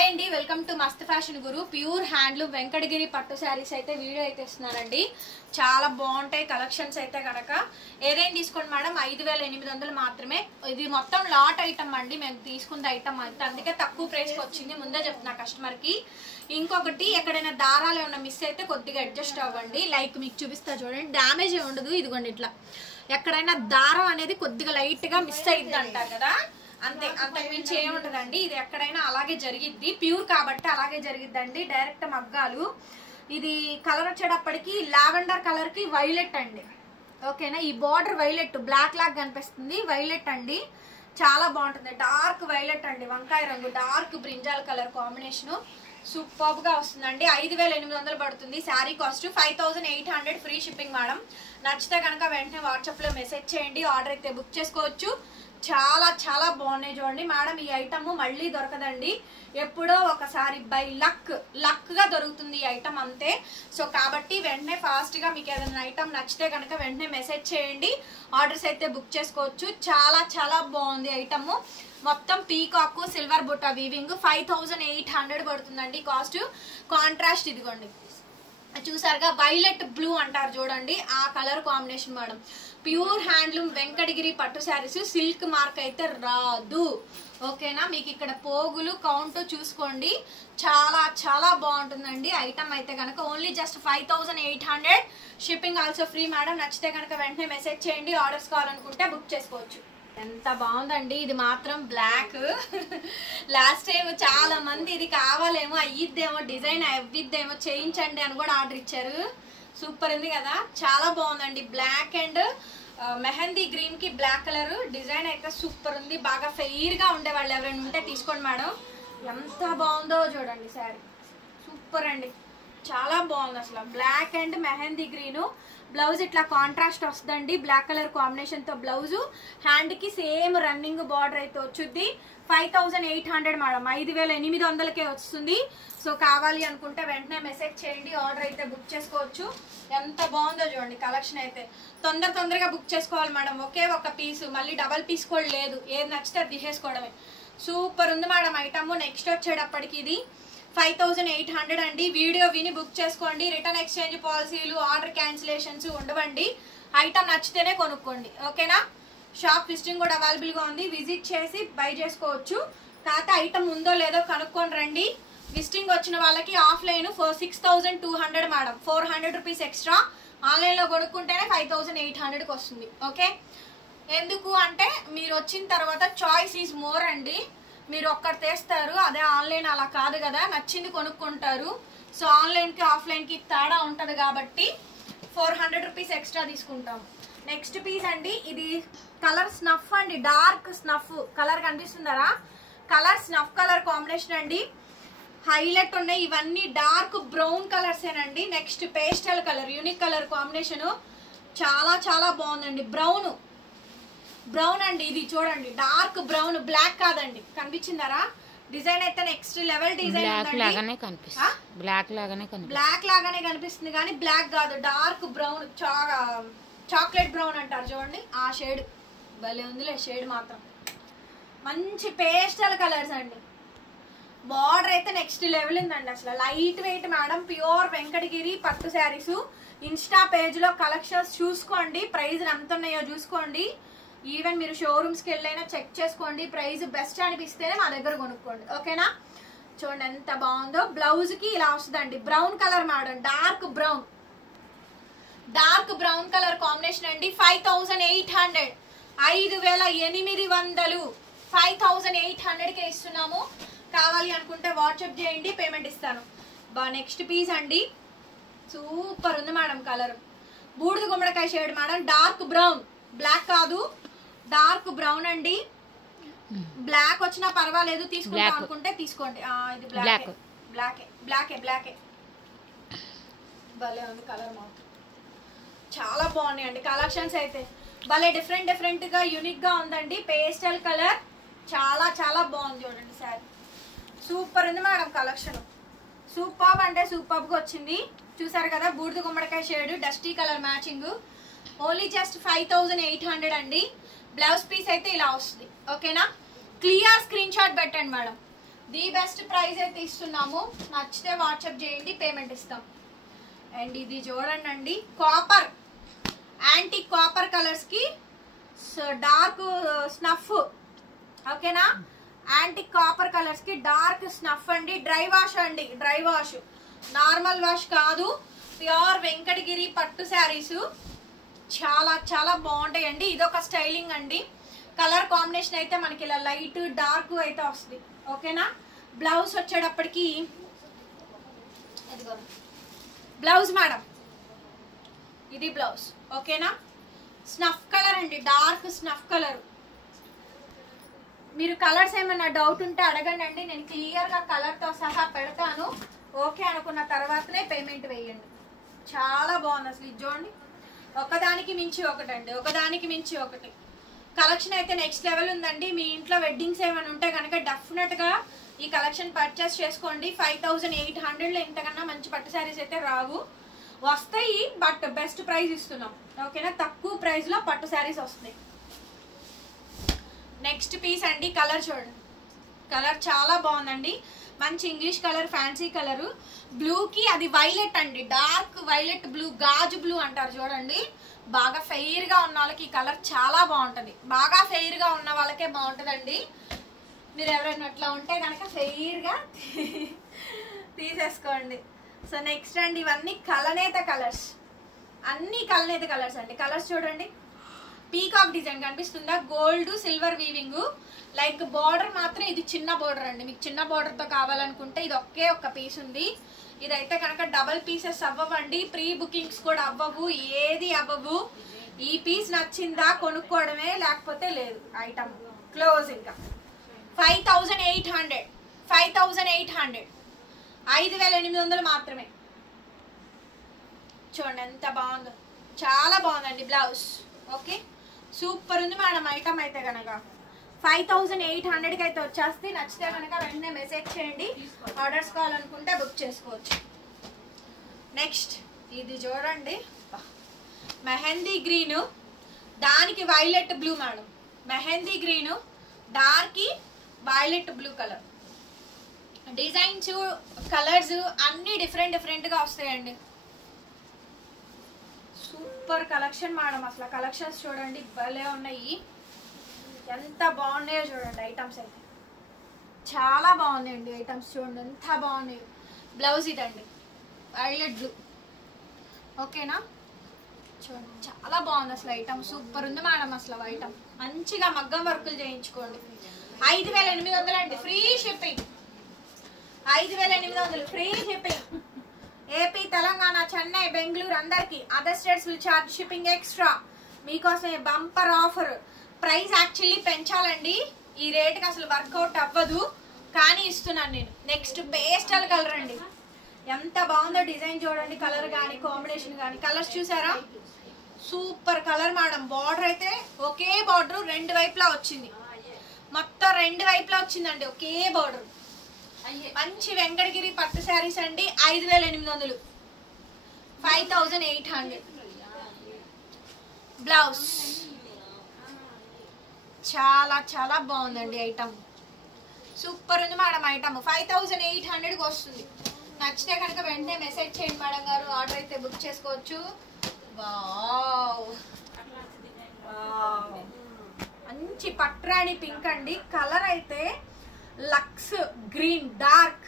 Hi అండి, welcome to మస్త్ fashion గురు. Pure handloom Venkatagiri పట్టు శారీస్ అయితే వీడియో అయితే ఇస్తున్నానండి. చాలా బాగుంటాయి కలెక్షన్స్ అయితే కనుక ఏదైనా తీసుకోండి మేడం. 5800 మాత్రమే. ఇది మొత్తం లాట్ ఐటమ్ అండి, మేము తీసుకున్న ఐటమ్ అంతే, అందుకే తక్కువ ప్రైస్కి వచ్చింది. ముందే చెప్తున్నా కస్టమర్కి. ఇంకొకటి, ఎక్కడైనా దారాలు ఏమైనా మిస్ అయితే కొద్దిగా అడ్జస్ట్ అవ్వండి. లైక్ మీకు చూపిస్తా చూడండి, డ్యామేజ్ ఏ ఉండదు. ఇదిగోండి ఇట్లా ఎక్కడైనా దారం అనేది కొద్దిగా లైట్గా మిస్ అయ్యిద్ది అంటారు కదా, అంతే, అంతకు మించి ఏముంటదండి. ఇది ఎక్కడైనా అలాగే జరిగిద్ది, ప్యూర్ కాబట్టి అలాగే జరిగిద్దండి. డైరెక్ట్ మగ్గాలు. ఇది కలర్ వచ్చేటప్పటికి లావెండర్ కలర్ కి వైలెట్ అండి, ఓకేనా. ఈ బార్డర్ వైలెట్ బ్లాక్ లాగా కనిపిస్తుంది, వైలెట్ అండి. చాలా బాగుంటుంది, డార్క్ వైలెట్ అండి, వంకాయ రంగు dark brinjal colour combination super గా వస్తుందండి. 5800 పడుతుంది. Sari cost 5800, free shipping madam. నచ్చితే కనుక వెంటనే వాట్సాప్ లో మెసేజ్ చేయండి, ఆర్డర్ అయితే బుక్ చేసుకోవచ్చు. చాలా చాలా బాగున్నాయి చూడండి మేడం. ఈ ఐటమ్ మళ్ళీ దొరకదండి, ఎప్పుడో ఒకసారి బై లక్ గా దొరుకుతుంది ఈ ఐటమ్, అంతే. సో కాబట్టి వెంటనే ఫాస్ట్ గా మీకు ఏదైనా ఐటమ్ నచ్చితే కనుక వెంటనే మెసేజ్ చేయండి, ఆర్డర్స్ అయితే బుక్ చేసుకోవచ్చు. చాలా చాలా బాగుంది ఐటమ్. మొత్తం పీకాక్ సిల్వర్ బుట్ట వీవింగ్ 5800 పడుతుందండి కాస్ట్. కాంట్రాస్ట్ ఇదిగోండి చూసారుగా, వైలెట్ బ్లూ అంటారు చూడండి, ఆ colour combination madam. Pure handloom Venkatagiri పట్టు శారీస్, సిల్క్ మార్క్ అయితే రాదు, ఓకేనా. మీకు ఇక్కడ పోగులు కౌంట్ చూసుకోండి, చాలా చాలా బాగుంటుందండి ఐటమ్ అయితే కనుక. Only just 5800, shipping also free madam. నచ్చితే కనుక వెంటనే మెసేజ్ చేయండి, ఆర్డర్స్ కావాలనుకుంటే బుక్ చేసుకోవచ్చు. ఎంత బాగుందండి ఇది మాత్రం, బ్లాక్. లాస్ట్ టైం చాలా మంది ఇది కావాలేమో, అయ్యిద్దేమో, డిజైన్ అవ్విద్దేమో, చేయించండి అని కూడా ఆర్డర్ ఇచ్చారు. సూపర్ ఉంది కదా, చాలా బాగుందండి. బ్లాక్ అండ్ మెహందీ గ్రీన్ కి బ్లాక్ కలర్ డిజైన్ అయితే సూపర్ ఉంది. బాగా ఫెయిర్ గా ఉండే వాళ్ళు ఎవరైనా ఉంటే తీసుకోండి మేడం. ఎంత బాగుందో చూడండి శారీ, సూపర్ అండి, చాలా బాగుంది అసలు. Black and mehndi green, blouse ఇట్లా కాంట్రాస్ట్ వస్తుందండి, బ్లాక్ కలర్ కాంబినేషన్ తో బ్లౌజ్. హ్యాండ్ కి సేమ్ రన్నింగ్ బార్డర్ అయితే వచ్చుద్ది. 5800 మేడం, 5800కే వస్తుంది. సో కావాలి అనుకుంటే వెంటనే మెసేజ్ చేయండి, ఆర్డర్ అయితే బుక్ చేసుకోవచ్చు. ఎంత బాగుందో చూడండి కలెక్షన్ అయితే. తొందరగా బుక్ చేసుకోవాలి మేడం, ఒకే ఒక పీసు, మళ్ళీ డబల్ పీస్ కూడా లేదు. ఏది నచ్చితే తీసేసుకోవడమే. సూపర్ ఉంది మేడం ఐటమ్. నెక్స్ట్ వచ్చేటప్పటికి ఇది 5800 అండి. వీడియో విని బుక్ చేసుకోండి. రిటర్న్ ఎక్స్చేంజ్ పాలసీలు, ఆర్డర్ క్యాన్సిలేషన్స్ ఉండవండి. ఐటమ్ నచ్చితేనే కొనుక్కోండి, ఓకేనా. షాప్ విజిటింగ్ కూడా అవైలబుల్ గా ఉంది, విజిట్ చేసి బై చేసుకోవచ్చు. కాకపోతే ఐటమ్ ఉందో లేదో కనుక్కొని రండి. విజిటింగ్ వచ్చిన వాళ్ళకి offline 6200 madam, 400 rupees extra. Online లో కొనుక్కుంటేనే 5800కి వస్తుంది, ఓకే. ఎందుకు అంటే మీరు వచ్చిన తర్వాత చాయిస్ ఈజ్ మోర్ అండి. మీరు ఒక్కటి తెస్తారు, అదే ఆన్లైన్ అలా కాదు కదా, నచ్చింది కొనుక్కుంటారు. సో ఆన్లైన్ కి ఆఫ్లైన్ కి తేడా ఉంటది కాబట్టి 400 రూపీస్ ఎక్స్ట్రా తీసుకుంటాం. నెక్స్ట్ పీస్ అండి, ఇది కలర్ స్నఫ్ అండి, డార్క్ స్నఫ్ కలర్ కనిపిస్తుందరా, కలర్ స్నఫ్ కలర్ కాంబినేషన్ అండి. హైలైట్ ఉన్నాయి ఇవన్నీ, డార్క్ బ్రౌన్ కలర్స్ ఏనండి. Next pastel colour, unique colour combination, చాలా చాలా బాగుందండి. బ్రౌన్ అండి, ఇది చూడండి డార్క్ బ్రౌన్, బ్లాక్ కాదండి. కనిపించిందరా డిజైన్ అయితే నెక్స్ట్ లెవెల్ డిజైన్ బ్లాక్ లాగానే కనిపిస్తుంది కానీ బ్లాక్ కాదు, డార్క్ బ్రౌన్, చాక్లెట్ బ్రౌన్ అంటారు చూడండి, ఆ షేడ్ భలే ఉందిలే. షేడ్ మాత్రం మంచి పేస్టల్ కలర్స్ అండి. బార్డర్ అయితే నెక్స్ట్ లెవెల్ ఉందండి అసలు, light weight madam. Pure Venkatagiri పట్టు శారీస్. ఇన్స్టా పేజ్ లో కలెక్షన్స్ చూసుకోండి, ప్రైజ్ ఎంత ఉన్నాయో చూసుకోండి. ఈవెన్ మీరు షోరూమ్స్కి వెళ్ళైనా చెక్ చేసుకోండి, ప్రైస్ బెస్ట్ అనిపిస్తేనే మా దగ్గర కొనుక్కోండి, ఓకేనా. చూడండి ఎంత బాగుందో. బ్లౌజ్ కి ఇలా వస్తుందండి, brown colour madam, dark brown colour combination అండి. 5800, 5800, 5800కే ఇస్తున్నాము. కావాలి అనుకుంటే వాట్సాప్ చేయండి, పేమెంట్ ఇస్తాను. నెక్స్ట్ పీస్ అండి, సూపర్ ఉంది మేడం కలర్. బూడిద గుమ్మడికాయ shade madam, dark brown, black కాదు, డార్క్ బ్రౌన్ అండి. బ్లాక్ వచ్చినా పర్వాలేదు, తీసుకుంటాం అనుకుంటే తీసుకోండి. ఇది బ్లాకే భలే ఉంది కలర్ మాత్రం, చాలా బాగున్నాయండి కలెక్షన్స్ అయితే. భలే డిఫరెంట్ గా యూనిక్ గా ఉందండి. పేస్టల్ కలర్ చాలా చాలా బాగుంది చూడండి శారీ, సూపర్ ఉంది మేడం కలెక్షన్. సూపర్ అంటే సూపర్ గా వచ్చింది. చూసారు కదా, బూడిద గుమ్మడికాయ shade, dusty colour matching. Only just 5800 అండి. బ్లౌజ్ పీస్ అయితే ఇలా వస్తుంది, ఓకేనా. క్లియర్ స్క్రీన్ షాట్ పెట్టండి మేడం. ది బెస్ట్ ప్రైస్ అయితే ఇస్తున్నాము. నచ్చితే వాట్సాప్ చేయండి, పేమెంట్ ఇస్తాం. అండ్ ఇది చూడండి, కాపర్ యాంటీ కాపర్ కలర్స్ కి డార్క్ స్నఫ్. ఓకేనా, యాంటీ కాపర్ కలర్స్ కి డార్క్ స్నఫ్ అండి. డ్రై వాష్ అండి, డ్రై వాష్, నార్మల్ వాష్ కాదు. ప్యూర్ వెంకటగిరి పట్టు శారీస్ చాలా చాలా బాగుంటాయండి. ఇదొక స్టైలింగ్ అండి. కలర్ కాంబినేషన్ అయితే మనకి ఇలా లైట్ డార్క్ అయితే వస్తుంది. ఓకేనా, బ్లౌజ్ వచ్చేటప్పటికి బ్లౌజ్ మేడం, ఇది బ్లౌజ్. ఓకేనా, స్నఫ్ కలర్ అండి, డార్క్ స్నఫ్ కలర్. మీరు కలర్స్ ఏమైనా డౌట్ ఉంటే అడగండి అండి, నేను క్లియర్గా కలర్తో సహా పెడతాను. ఓకే అనుకున్న తర్వాతనే పేమెంట్ వేయండి. చాలా బాగుంది అసలు. ఇది చూడండి, ఒకదానికి మించి ఒకటండి, ఒకదానికి మించి ఒకటి. కలెక్షన్ అయితే నెక్స్ట్ లెవెల్ ఉందండి. మీ ఇంట్లో వెడ్డింగ్స్ ఏమైనా ఉంటే కనుక డెఫినెట్గా ఈ కలెక్షన్ పర్చేస్ చేసుకోండి. 5800లో ఇంతకన్నా మంచి పట్టు శారీస్ అయితే రావు. వస్తాయి, బట్ బెస్ట్ ప్రైస్ ఇస్తున్నాం. ఓకేనా, తక్కువ ప్రైస్లో పట్టు శారీస్ వస్తాయి. నెక్స్ట్ పీస్ అండి, కలర్ చూడండి. కలర్ చాలా బాగుందండి, మంచి ఇంగ్లీష్ కలర్, ఫ్యాన్సీ కలరు. బ్లూకి అది వైలెట్ అండి, డార్క్ వైలెట్ బ్లూ, గాజు బ్లూ అంటారు చూడండి. బాగా ఫెయిర్ గా ఉన్న వాళ్ళకి ఈ కలర్ చాలా బాగుంటది. బాగా ఫెయిర్ గా ఉన్న వాళ్ళకే బాగుంటదండి. మీరు ఎవరైనా అట్లా ఉంటే కనుక ఫెయిర్ గా తీసేసుకోండి. సో నెక్స్ట్ అండి, ఇవన్నీ కలనేత కలర్స్, అన్ని కలనేత కలర్స్ అండి. కలర్స్ చూడండి, పీకాక్ డిజైన్ కనిపిస్తుందా, gold silver weaving. Like border మాత్రం ఇది చిన్న బార్డర్ అండి. మీకు చిన్న బార్డర్ తో కావాలనుకుంటే ఇది ఒకే ఒక్క పీస్ ఉంది. ఇదైతే కనుక డబల్ పీసెస్ అవ్వవండి, ప్రీ బుకింగ్స్ కూడా అవ్వవు, ఏది అవ్వవు. ఈ పీస్ నచ్చిందా కొనుక్కోవడమే, లేకపోతే లేదు. Item close. ఇంకా 5800, 5800 మాత్రమే. చూడండి ఎంత బాగుందో, చాలా బాగుందండి బ్లౌజ్. ఓకే, సూపర్ ఉంది మేడం ఐటమ్ అయితే కనుక. 5800కి అయితే వచ్చేస్తే, నచ్చితే కనుక వెంటనే మెసేజ్ చేయండి. ఆర్డర్స్ కావాలనుకుంటే బుక్ చేసుకోవచ్చు. నెక్స్ట్ ఇది చూడండి, మెహందీ గ్రీన్, దానికి violet blue madam. Mehndi green, dark violet blue colour. Designs, colours అన్ని డిఫరెంట్ డిఫరెంట్గా వస్తాయండి. Super collection madam. అసలు కలెక్షన్స్ చూడండి, భలే ఉన్నాయి. ఎంత బాగున్నాయో చూడండి ఐటమ్స్ అయితే, చాలా బాగున్నాయండి ఐటమ్స్. చూడండి ఎంత బాగున్నాయి. బ్లౌజ్ ఇదండి, వైలెట్ బ్లూ. ఓకేనా, చూడండి చాలా బాగుంది అసలు ఐటమ్. సూపర్ ఉంది మేడం అసలు ఐటమ్. మంచిగా మగ్గం వర్కులు చేయించుకోండి. 5800 అండి, free shipping. 5800 free shipping. AP, Telangana, Chennai, Bengaluru అందరికి. Other states will charge shipping extra. మీకోసమే బంపర్ ఆఫర్. ప్రైస్ యాక్చువల్లీ పెంచాలండి, ఈ రేట్కి అసలు వర్కౌట్ అవ్వదు, కానీ ఇస్తున్నాను నేను. నెక్స్ట్ పేస్టల్ కలర్ అండి, ఎంత బాగుందో డిజైన్ చూడండి. కలర్ కానీ కాంబినేషన్ కానీ, కలర్స్ చూసారా, సూపర్ కలర్ మేడం. బార్డర్ అయితే ఒకే బార్డర్ రెండు వైపులా వచ్చింది, మొత్తం రెండు వైపులా వచ్చిందండి ఒకే బార్డర్. మంచి వెంకటగిరి పట్టు శారీస్ అండి. 5800, 5800. బ్లౌజ్ చాలా చాలా బాగుందండి ఐటమ్. సూపర్ ఉంది మేడం ఐటమ్. 5800కి వస్తుంది. నచ్చితే కనుక వెంటనే మెసేజ్ చేయండి మేడం గారు, ఆర్డర్ అయితే బుక్ చేసుకోవచ్చు. వావ్, మంచి పట్రాణి పింక్ అండి. కలర్ అయితే లక్స్ గ్రీన్, డార్క్,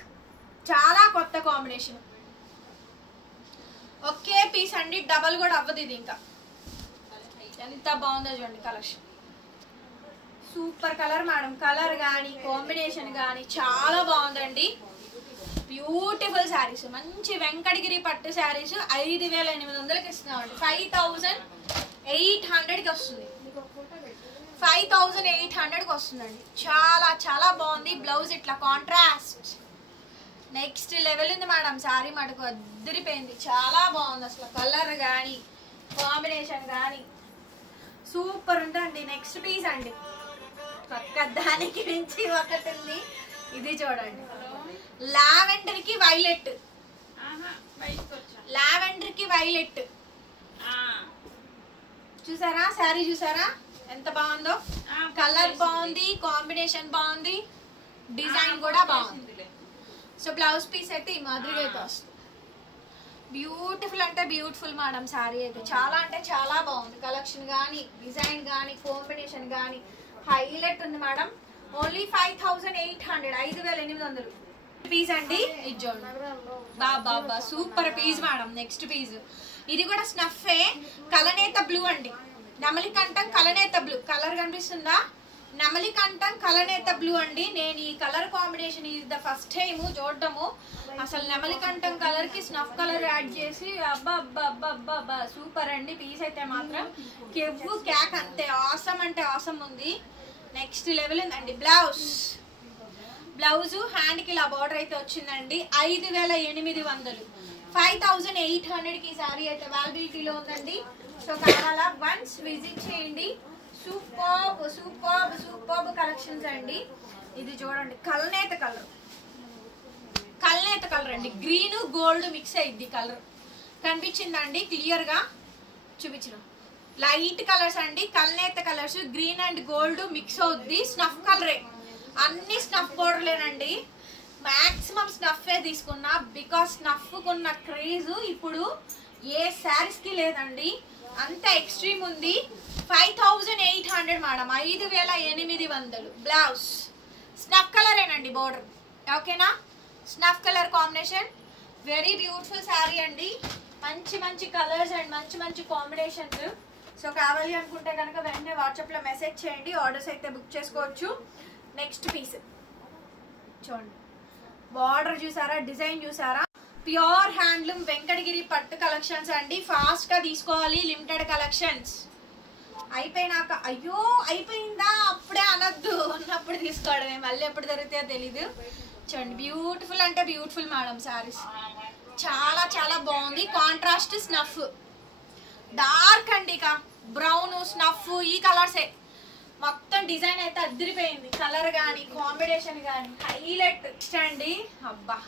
చాలా కొత్త కాంబినేషన్. ఒకే పీస్ అండి, డబల్ కూడా అవ్వదు ఇది. ఇంకా ఎంత బాగుందో చూడండి collection. Super colour madam. Colour కానీ కాంబినేషన్ కానీ చాలా బాగుందండి. బ్యూటిఫుల్ శారీస్, మంచి వెంకటగిరి పట్టు శారీస్ 5800కి ఇస్తున్నామండి. 5800కి వస్తుంది. 5800కి వస్తుందండి. చాలా చాలా బాగుంది. బ్లౌజ్ ఇట్లా కాంట్రాస్ట్ నెక్స్ట్ లెవెల్ ఉంది మేడం. శారీ మటుకు అద్దరిపోయింది, చాలా బాగుంది అసలు. కలర్ కానీ కాంబినేషన్ కానీ సూపర్ ఉంటుంది. నెక్స్ట్ పీస్ అండి, పక్క దానికి మించి ఒకటి ఉంది. ఇది చూడండి, లావెండర్ కి వైలెట్, లావెండర్ కి వైలెట్. చూసారా శారీ, చూసారా ఎంత బాగుందో. కలర్ బాగుంది, కాంబినేషన్ బాగుంది. డిజైన్ కూడా బాగుంది. సో బ్లౌజ్ పీస్ అయితే ఈ మాదిరిగా అయితే వస్తుంది. బ్యూటిఫుల్ అంటే బ్యూటిఫుల్ మేడం శారీ అయితే చాలా అంటే చాలా బాగుంది. కలెక్షన్ కానీ డిజైన్ కానీ కాంబినేషన్ కానీ హైలైట్ ఉంది మేడం. ఓన్లీ 5800 5800 పీస్ అండి. ఇది చూడండి బాబా super piece madam. Next piece ఇది కూడా స్నఫే కలనేత బ్లూ అండి. నెమలికంఠం కలనేత బ్లూ కలర్ కనిపిస్తుందా? నెమలికంఠం కలనేత బ్లూ అండి. నేను ఈ కలర్ కాంబినేషన్ ఇది ద ఫస్ట్ టైం చూడటము. అసలు నెమలికంఠం కలర్ కి స్నఫ్ కలర్ యాడ్ చేసి అబ్బా అబ్బా అబ్బా అబ్బా అబ్బా సూపర్ అండి. పీస్ అయితే మాత్రం కెవ్వు క్యాక్ అంతే ఆసమ్ అంటే ఆసమ్ ఉంది. నెక్స్ట్ లెవెల్ ఉందండి. బ్లౌజ్ హ్యాండ్ కి ఇలా బార్డర్ అయితే వచ్చిందండి. 5800 5800 కి సారీ అయితే అవైలబిలిటీలో ఉందండి. సో కావాలా వన్స్ విజిట్ చేయండి. సూపర్ సూపర్ సూపర్ కలెక్షన్స్ అండి. ఇది చూడండి కలనేత కలర్ అండి. గ్రీన్ గోల్డ్ మిక్స్ అయింది. కలర్ కనిపించిందండి క్లియర్ గా చూపించిన లైట్ కలర్స్ అండి. కలనేత colours green and gold mix అవుద్ది. స్నఫ్ కలరే అన్ని స్నఫ్ బోర్డర్లేనండి. మాక్సిమం స్నఫే తీసుకున్నా బికాస్ స్నఫ్ కొన్న క్రేజ్ ఇప్పుడు ఏ శారీస్ కి లేదండి. అంత ఎక్స్ట్రీమ్ ఉంది. 5800 మేడం. 5800 బ్లౌజ్ స్నఫ్ కలరేనండి బోర్డర్. ఓకేనా? Snuff colour combination very beautiful sari అండి. మంచి మంచి కలర్స్ అండ్ మంచి మంచి కాంబినేషన్స్. సో కావాలి అనుకుంటే కనుక వెంటనే వాట్సాప్ లో మెసేజ్ చేయండి. ఆర్డర్స్ అయితే బుక్ చేసుకోవచ్చు. నెక్స్ట్ పీస్ చూడండి బార్డర్ చూసారా? డిజైన్ చూసారా? ప్యూర్ హ్యాండ్లూమ్ వెంకటగిరి పట్టు కలెక్షన్స్ అండి. ఫాస్ట్ గా తీసుకోవాలి. Limited collections. అయిపోయినాక అయ్యో అయిపోయిందా అప్పుడే అనొద్దు. ఉన్నప్పుడు తీసుకోవడమే. మళ్ళీ ఎప్పుడు దొరుకుతాయో తెలీదు. చూడండి బ్యూటిఫుల్ అంటే బ్యూటిఫుల్ మేడం శారీస్. చాలా చాలా బాగుంది. కాంట్రాస్ట్ స్నఫ్ డార్క్ అండి. ఇక బ్రౌన్ స్నఫ్ ఈ కలర్సే మొత్తం డిజైన్ అయితే అదిరిపోయింది. కలర్ కానీ కాంబినేషన్ కానీ హైలైట్ అండి. అబ్బా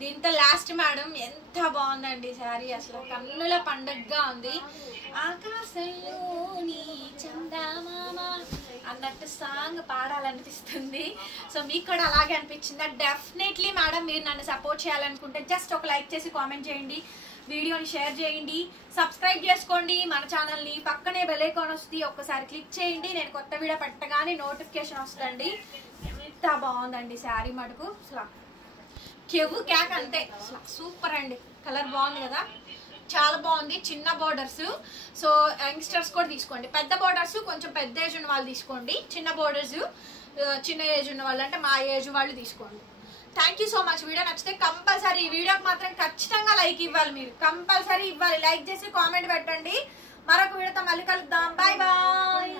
దీంతో లాస్ట్ మేడం ఎంత బాగుందండి శారీ. అసలు కన్నుల పండుగగా ఉంది. ఆకాశంలోని చందమామ అన్నట్టు సాంగ్ పాడాలనిపిస్తుంది. సో మీకు కూడా అలాగే అనిపించిందా? డెఫినెట్లీ మేడం మీరు నన్ను సపోర్ట్ చేయాలనుకుంటే జస్ట్ ఒక లైక్ చేసి కామెంట్ చేయండి. వీడియోని షేర్ చేయండి. సబ్స్క్రైబ్ చేసుకోండి మన ఛానల్ని. పక్కనే బెల్ ఐకాన్ వస్తుంది. ఒక్కసారి క్లిక్ చేయండి. నేను కొత్త వీడియో పెట్టగానే నోటిఫికేషన్ వస్తుందండి. ఎంత బాగుందండి శారీ మటుకు. అసలు కెవ్వు క్యాక్ అంతే. సూపర్ అండి. కలర్ బాగుంది కదా? చాలా బాగుంది. చిన్న బోర్డర్స్. సో యంగ్స్టర్స్ కూడా తీసుకోండి. పెద్ద బోర్డర్స్ కొంచెం పెద్ద ఏజ్ ఉన్న వాళ్ళు తీసుకోండి. చిన్న బోర్డర్స్ చిన్న ఏజ్ ఉన్న వాళ్ళు అంటే మా ఏజ్ వాళ్ళు తీసుకోండి. Thank you so much. Video నచ్చితే కంపల్సరీ ఈ వీడియోకి మాత్రం ఖచ్చితంగా లైక్ ఇవ్వాలి. మీరు కంపల్సరీ ఇవ్వాలి. లైక్ చేసి కామెంట్ పెట్టండి. మరొక వీడియోతో మళ్ళీ కలుద్దాం. Bye bye.